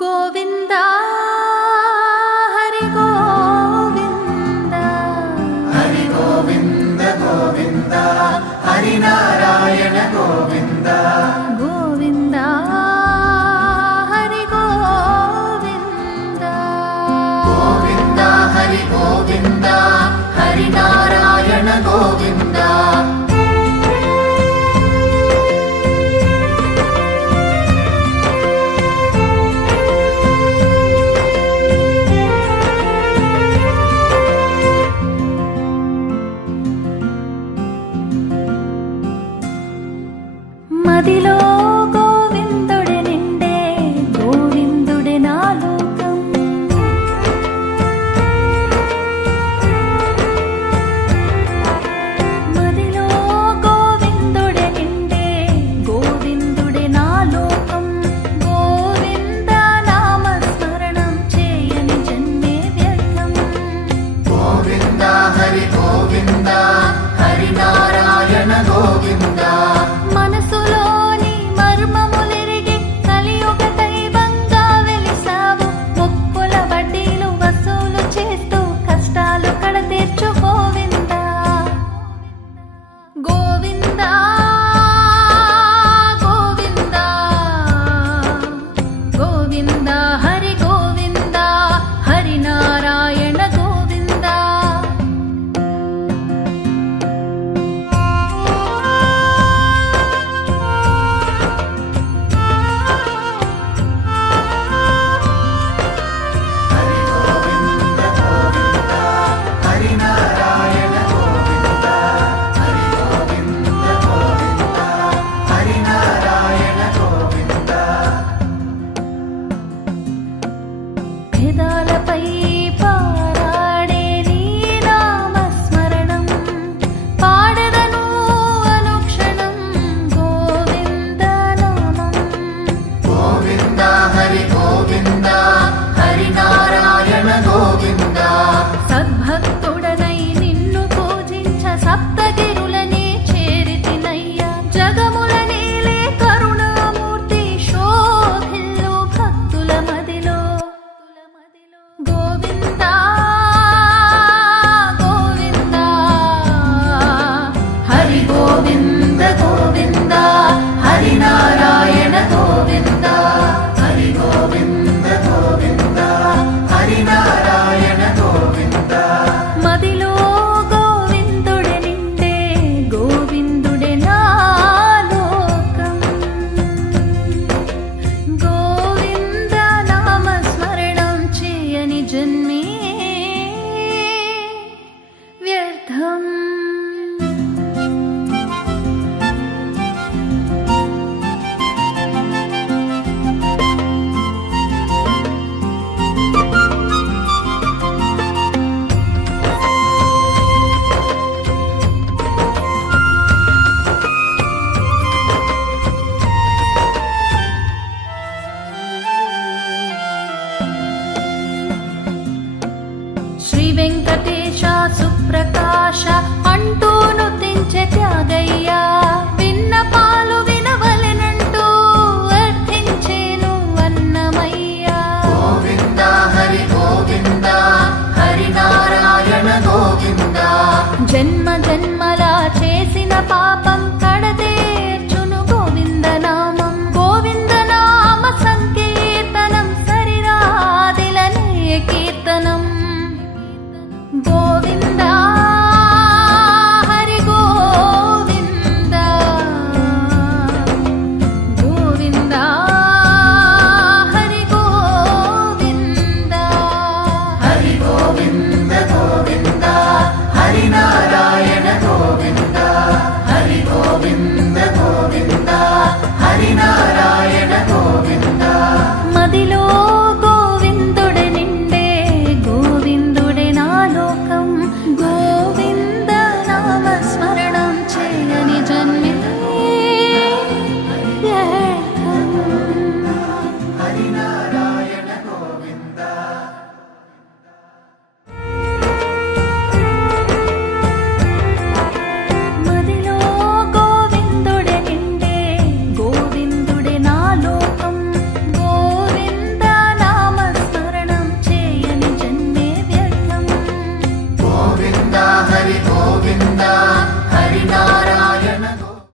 గోవింద హరి గోవింద హరి గోవింద గోవింద హరి నారాయణ గోవింద గోవింద హరి గోవింద గోవింద హరి గోవింద హరి నారాయణ గోవింద మదిలో గోవిందుడి నిండే గోవిందుడి నాలోకం మదిలో గోవిందుడి నిండే గోవిందుడి నాలోకం గోవింద నామస్మరణం చేయని జన్మే వ్యర్థం గోవింద హరి గోవింద హరి నారాయణ గోవింద మనసులోని మర్మములెరిగి కలియుగ దైవంగా వెలిసావు మొక్కుల వడ్డీలు వసూలు చేస్తూ కష్టాలు కడతీర్చు గోవింద గోవింద గోవింద గోవింద హరి గోవింద హరి నారాయణ గోవింద హరి గోవింద గోవింద హరి నారాయణ గోవింద హరి గోవింద గోవింద హరి నారాయణ గోవింద పెదాలపై